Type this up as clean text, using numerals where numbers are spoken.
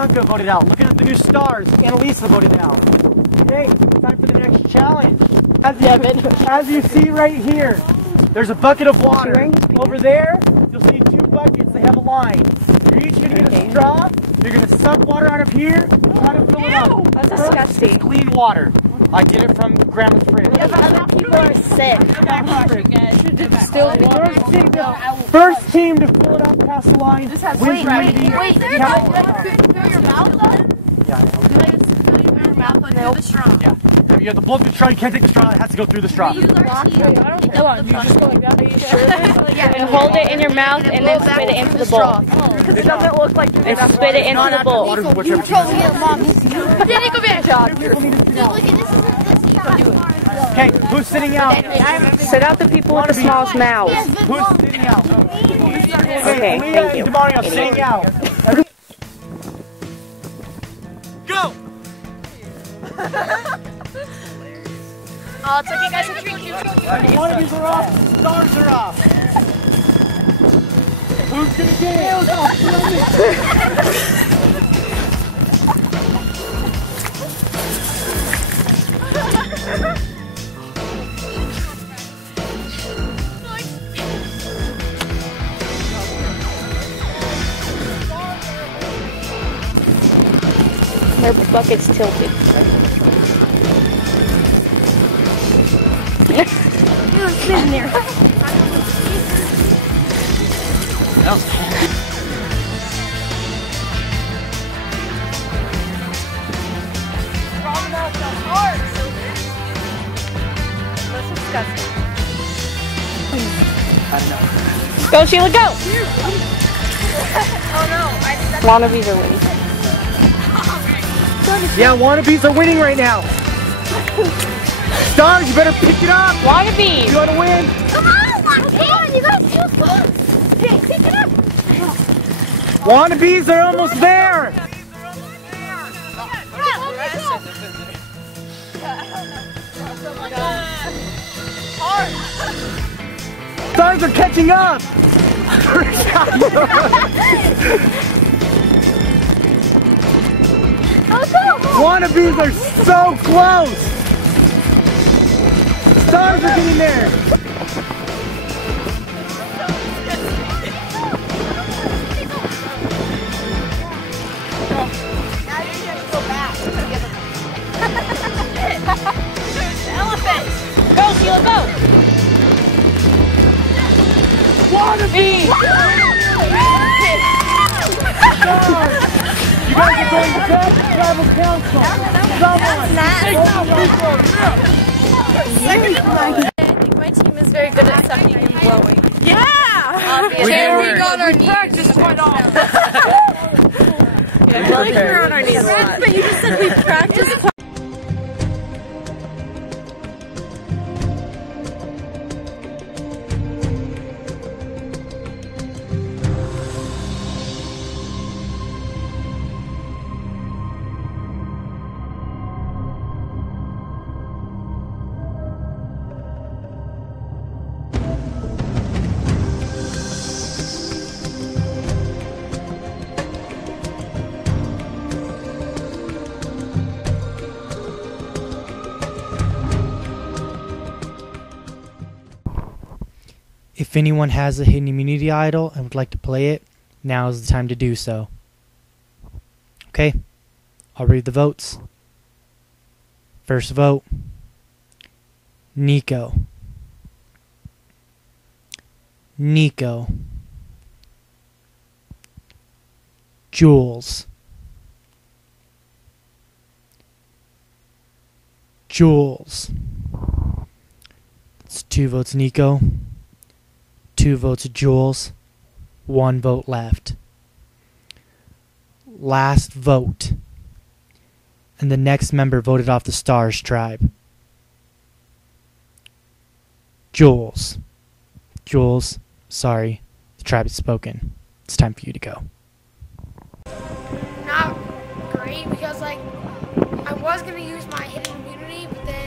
Blanca voted out. Looking at the new stars, Annalisa voted out. Okay, time for the next challenge. As you see right here, there's a bucket of water. Over there, you'll see 2 buckets. They have a line. You're each going to get a straw. You're going to suck water out of here and try to fill it up. That's disgusting. It's clean water. I get it from Grandma's fridge. Yeah, but other people are sick. First team to fill it up past the line wins immunity. Wait, fill your mouth up? Yeah. Fill your mouth up through the straw. Yeah. If you have to blow through the straw, you can't take the straw. It has to go through the straw. Use our teeth. Hold on, you just go like that. Are you sure? And hold it in your mouth and then spit it into the bowl. Because it doesn't look like And spit it into the bowl. you probably get mom. Then it go back. Okay, who's sitting out? Sit out the people with the smallest mouths. Who's sitting out? Okay, Leah thank you. and Demario sitting out. Go! Oh, it's okay, guys. It's really cute. One of these are off. Stars are off. Who's gonna get it? Their bucket's tilted. In there. That's disgusting. Go, Sheila, go! Oh no, Wannabes are winning. Yeah, wannabes are winning right now. Stars, you better pick it up. Wannabes! You want to win? come on, you guys feel good. Hey, pick it up. Wannabes are almost there. Stars are catching up. Wannabes are so close. Stars are getting there. Go, Sheila, go! Wannabes! You guys are going to bed? Tribal Council. I think my team is very good at sucking and blowing. Yeah! We got our practice quite often. I feel like we're on our knees a lot. But you just said we practice quite. If anyone has a hidden immunity idol and would like to play it, now is the time to do so. Okay, I'll read the votes. First vote, Nico. Nico. Jules. Jules. It's 2 votes Nico. 2 votes Jules, 1 vote left. Last vote. And the next member voted off the Stars tribe. Jules. Jules, sorry, the tribe has spoken. It's time for you to go. Not great because, like, I was going to use my hidden immunity, but then